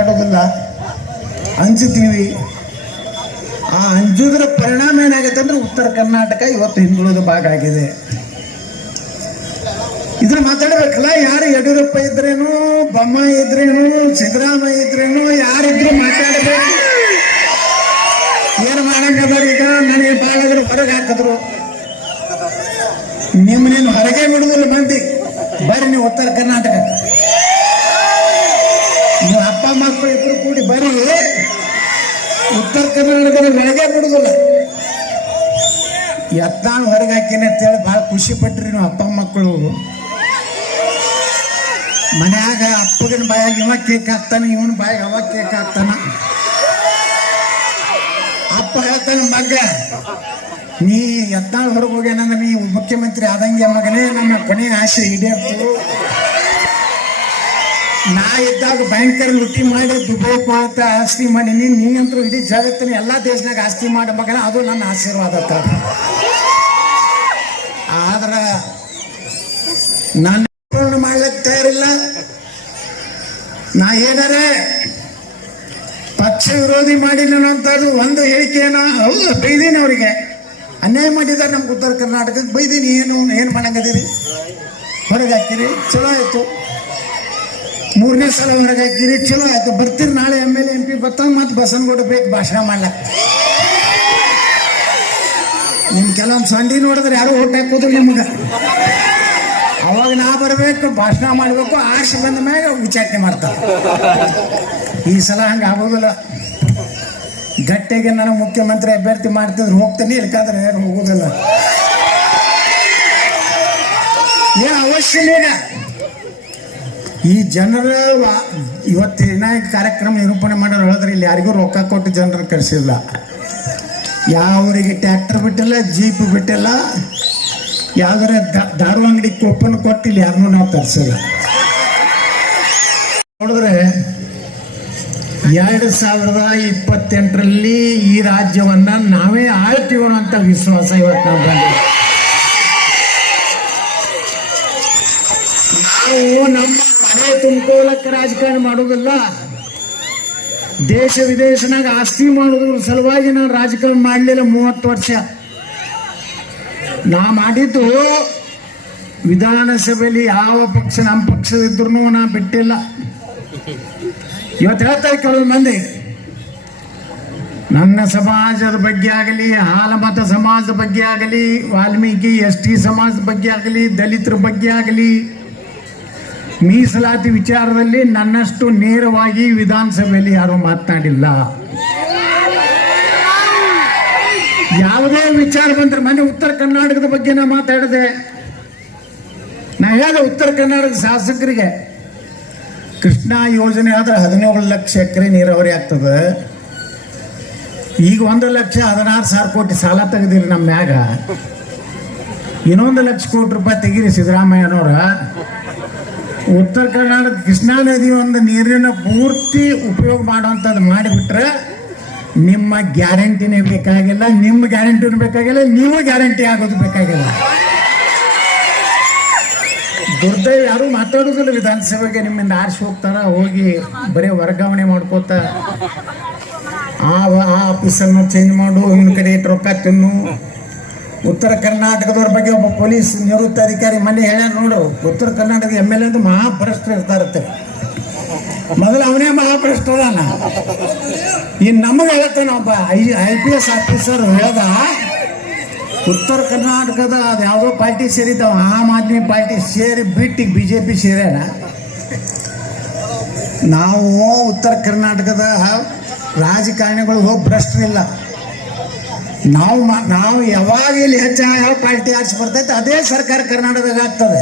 ಮಾತಾಡೋದಿಲ್ಲ, ಅಂಜುತ್ತೀವಿ. ಆ ಅಂಜುದ್ರ ಪರಿಣಾಮ ಏನಾಗುತ್ತೆ ಅಂದ್ರೆ ಉತ್ತರ ಕರ್ನಾಟಕ ಇವತ್ತು ಹಿಂದುಳಿದ ಭಾಗ ಆಗಿದೆ. ಇದ್ರ ಮಾತಾಡಬೇಕಲ್ಲ. ಯಾರು ಯಡಿಯೂರಪ್ಪ ಇದ್ರೇನು, ಬೊಮ್ಮಾಯಿ ಇದ್ರೇನು, ಸಿದ್ದರಾಮಯ್ಯ ಇದ್ರೇನು, ಯಾರಿದ್ರು ಮಾತಾಡಬೇಕು. ಏನು ಮಾಡಂಗದಾರ ಈಗ? ನನಗೆ ಬಾಳದ್ರು ಹೊರಗೆ ಹಾಕಿದ್ರು. ನಿಮ್ಮನೇನು ಹೊರಗೆ ಬಿಡುದಿಲ್ಲ ಮಂದಿ. ಬರ್ರಿ ನೀವು ಉತ್ತರ ಕರ್ನಾಟಕಕ್ಕೆ, ನೀವು ಅಪ್ಪ ಮಕ್ಕಳು ಇಬ್ರು ಕೂಡಿ ಬರ್ರಿ. ಉತ್ತರ ಕರ್ನಾಟಕದ ಒಳಗೆ ಬಿಡುದಿಲ್ಲ. ಯತ್ನಾಳ್ ಹೊರಗೆ ಹಾಕಿನ ಅಂತೇಳಿ ಭಾಳ ಖುಷಿ ಪಟ್ರಿ ನೀವು ಅಪ್ಪ ಮಕ್ಕಳು. ಮನ್ಯಾಗ ಅಪ್ಪಗಿನ ಬಾಯಾಗ ಇವ ಕೇಕ್ ಹಾಕ್ತಾನ, ಇವನ್ ಬಾಯಾಗ ಅವ ಕೇಕ್ ಹಾಕ್ತಾನ. ಅಪ್ಪ ಹೇಳ್ತಾನ, ಮಗ ನೀ ಯತ್ನಾಳ್ ಹೊರಗೆ ಹೋಗ್ಯಾನಂದ್ರೆ ನೀ ಮುಖ್ಯಮಂತ್ರಿ ಆದಂಗೆ ಮಗನೇ, ನನ್ನ ಕೊನೆಯ ಆಸೆ ಈಡೇರ್ತು. ನಾ ಇದ್ದಾಗ ಭಯಂಕರ ಲುಟ್ಟಿ ಮಾಡಿ ದುಬೈ ಅಂತ ಆಸ್ತಿ ಮಾಡಿ ನೀನಂತರೂ ಇಡೀ ಜಗತ್ತಿನ ಎಲ್ಲಾ ದೇಶದಾಗ ಆಸ್ತಿ ಮಾಡಿ ಮಗನ, ಅದು ನನ್ನ ಆಶೀರ್ವಾದ. ಆದ್ರ ನಾನು ಮಾಡ್ಲಿಕ್ಕೆ ತಯಾರಿಲ್ಲ. ನಾ ಏನಾರೇ ಪಕ್ಷ ವಿರೋಧಿ ಮಾಡಿಲ್ಲ ಅಂತದ್ದು ಒಂದು ಹೇಳಿಕೆನ ಹೌದು ಬೈದೀನಿ. ಅವರಿಗೆ ಅನ್ಯಾಯ ಮಾಡಿದ್ದಾರೆ ನಮ್ಗೆ ಉತ್ತರ ಕರ್ನಾಟಕಕ್ಕೆ, ಬೈದೀನಿ. ಏನು ಮಾಡಂಗದಿರಿ? ಹೊರಗೆ ಹಾಕಿರಿ, ಚಲೋ ಆಯ್ತು. 3ನೇ ಸಲ ಹೊರಗೆ ಹಾಕಿರಿ, ಚಲೋ ಆಯ್ತು. ಬರ್ತೀರಿ ನಾಳೆ MLA MP ಬರ್ತಾವ, ಮತ್ತೆ ಬಸನಗೌಡ ಬೇಕು ಭಾಷಣ ಮಾಡ್ಲಕ್ಕ. ನಿಮ್ ಕೆಲವೊಂದು ಸಂಡಿ ನೋಡಿದ್ರೆ ಯಾರು ಓಟ್ ಹಾಕೋದು ನಿಮ್ಗೆ. ಅವಾಗ ನಾ ಬರಬೇಕು, ಭಾಷಣ ಮಾಡಬೇಕು, ಆರ್ಸಿ ಬಂದ ಮ್ಯಾಗ ವಿಚಾರಣೆ ಮಾಡ್ತಾರೆ. ಈ ಸಲ ಹಂಗೆ ಆಗೋದಿಲ್ಲ. ಗಟ್ಟಿಗೆ ನಾನು ಮುಖ್ಯಮಂತ್ರಿ ಅಭ್ಯರ್ಥಿ ಮಾಡ್ತಿದ್ರು ಹೋಗ್ತೀನಿ, ಇಲ್ಕಾದ್ರೆ ಯಾರು ಹೋಗೋದಿಲ್ಲ. ಏನ್ ಅವಶ್ಯನೇ ಇಲ್ಲ. ಈ ಜನರ ಇವತ್ತು ವಿನಾಯಕ ಕಾರ್ಯಕ್ರಮ ನಿರೂಪಣೆ ಮಾಡೋರು ಹೇಳಿದ್ರೆ ಇಲ್ಲಿ ಯಾರಿಗೂ ರೊಕ್ಕ ಕೊಟ್ಟು ಜನರನ್ನು ಕರೆಸಿಲ್ಲ. ಯಾವರಿಗೆ ಟ್ರ್ಯಾಕ್ಟರ್ ಬಿಟ್ಟಿಲ್ಲ, ಜೀಪ್ ಬಿಟ್ಟಿಲ್ಲ, ಯಾವ್ದಾರ ದಾರು ಅಂಗಡಿ ಕೂಪನ್ ಕೊಟ್ಟು ಇಲ್ಲಿ ಯಾರನ್ನೂ ನಾವು ತರಿಸಿಲ್ಲ. ನೋಡಿದ್ರೆ 2028ರಲ್ಲಿ ಈ ರಾಜ್ಯವನ್ನ ನಾವೇ ಆಳ್ತೀವೋ ಅಂತ ವಿಶ್ವಾಸ ಇವತ್ತು ನಾವು ಬಂದಿದೆ. ನಾವು ನಮ್ಮ ಮನೆ ತುಂಬಿಕೊಳ್ಳಕ್ಕೆ ರಾಜಕಾರಣ ಮಾಡೋದಿಲ್ಲ. ದೇಶ ವಿದೇಶನಾಗ ಆಸ್ತಿ ಮಾಡೋದ್ರ ಸಲುವಾಗಿ ನಾನು ರಾಜಕಾರಣ ಮಾಡಲಿಲ್ಲ 30 ವರ್ಷ. ನಾ ಮಾಡಿದ್ದು ವಿಧಾನಸಭೆಯಲ್ಲಿ ಯಾವ ಪಕ್ಷ ನಮ್ಮ ಪಕ್ಷದಿದ್ರು ನಾ ಬಿಟ್ಟಿಲ್ಲ. ಇವತ್ತು ಹೇಳ್ತಾರೆ ಕೆಲವು ಮಂದಿ, ನನ್ನ ಸಮಾಜದ ಬಗ್ಗೆ ಆಗಲಿ, ಹಾಲಮತ ಸಮಾಜದ ಬಗ್ಗೆ ಆಗಲಿ, ವಾಲ್ಮೀಕಿ ST ಸಮಾಜದ ಬಗ್ಗೆ ಆಗಲಿ, ದಲಿತರ ಬಗ್ಗೆ ಆಗಲಿ, ಮೀಸಲಾತಿ ವಿಚಾರದಲ್ಲಿ ನನ್ನಷ್ಟು ನೇರವಾಗಿ ವಿಧಾನಸಭೆಯಲ್ಲಿ ಯಾರು ಮಾತನಾಡಿಲ್ಲ. ಯಾವುದೇ ವಿಚಾರ ಬಂದ್ರೆ ಮೊನ್ನೆ ಉತ್ತರ ಕರ್ನಾಟಕದ ಬಗ್ಗೆ ನಾ ಮಾತಾಡಿದೆ. ನಾ ಹೇಳಿದೆ ಉತ್ತರ ಕರ್ನಾಟಕದ ಶಾಸಕರಿಗೆ, ಕೃಷ್ಣಾ ಯೋಜನೆ ಆದ್ರೆ 17 ಲಕ್ಷ ಎಕರೆ ನೀರಾವರಿ ಆಗ್ತದೆ. ಈಗ 1,16,000 ಕೋಟಿ ಸಾಲ ತೆಗೆದಿರಿ ನಮ್ಮ ಮ್ಯಾಗ. ಇನ್ನೊಂದು 1 ಲಕ್ಷ ಕೋಟಿ ರೂಪಾಯಿ ತೆಗೀರಿ ಸಿದ್ದರಾಮಯ್ಯನವರ. ಉತ್ತರ ಕರ್ನಾಟಕ ಕೃಷ್ಣಾ ನದಿ ಒಂದು ನೀರಿನ ಪೂರ್ತಿ ಉಪಯೋಗ ಮಾಡುವಂಥದ್ದು ಮಾಡಿಬಿಟ್ರೆ ನಿಮ್ಮ ಗ್ಯಾರಂಟಿನೇ ಬೇಕಾಗಿಲ್ಲ, ನಿಮ್ಮ ಗ್ಯಾರಂಟಿನೂ ಬೇಕಾಗಿಲ್ಲ, ನೀವು ಗ್ಯಾರಂಟಿ ಆಗೋದು ಬೇಕಾಗಿಲ್ಲ. ದುರ್ದೈವ ಯಾರು ಮಾತಾಡೋದಿಲ್ಲ. ವಿಧಾನಸಭೆಗೆ ನಿಮ್ಮಿಂದ ಆರಿಸಿ ಹೋಗ್ತಾರ, ಹೋಗಿ ಬರೀ ವರ್ಗಾವಣೆ ಮಾಡ್ಕೋತ ಆ ಆಫೀಸನ್ನು ಚೇಂಜ್ ಮಾಡು, ಇವ್ನ ಕಡೆ ಇಟ್ಟು ರೊಕ್ಕ ತಿನ್ನು. ಉತ್ತರ ಕರ್ನಾಟಕದವ್ರ ಬಗ್ಗೆ ಒಬ್ಬ ಪೊಲೀಸ್ ನಿವೃತ್ತ ಅಧಿಕಾರಿ ಮೊನ್ನೆ ಹೇಳ್ಯಾರ ನೋಡು, ಉತ್ತರ ಕರ್ನಾಟಕದ MLA ಅಂತ ಮಹಾಭ್ರಷ್ಟರು ಇರ್ತಾರತ್ತೆ. ಮೊದಲು ಅವನೇ ಮಹಾಭ್ರಷ್ಟದಾನ. ಇನ್ನು ನಮಗೆ ಹೇಳ್ತಾನೆ ಒಬ್ಬ IPS ಆಫೀಸರ್ ಹೇಳ್ದ, ಉತ್ತರ ಕರ್ನಾಟಕದ ಅದು ಯಾವುದೋ ಪಾರ್ಟಿ ಸೇರಿದ್ದಾವ, ಆಮ್ ಆದ್ಮಿ ಪಾರ್ಟಿ ಸೇರಿ ಬಿಟ್ಟು BJP ಸೇರ್ಯಾನ. ನಾವು ಉತ್ತರ ಕರ್ನಾಟಕದ ರಾಜಕಾರಣಿಗಳು ಹೋಗಿ ಭ್ರಷ್ಟರಿಲ್ಲ. ನಾವು ಯಾವಾಗ ಇಲ್ಲಿ ಹೆಚ್ಚು ಯಾವ ಪಾರ್ಟಿ ಆರಿಸಿ ಬರ್ತೈತೆ ಅದೇ ಸರ್ಕಾರ ಕರ್ನಾಟಕದಾಗ ಆಗ್ತದೆ.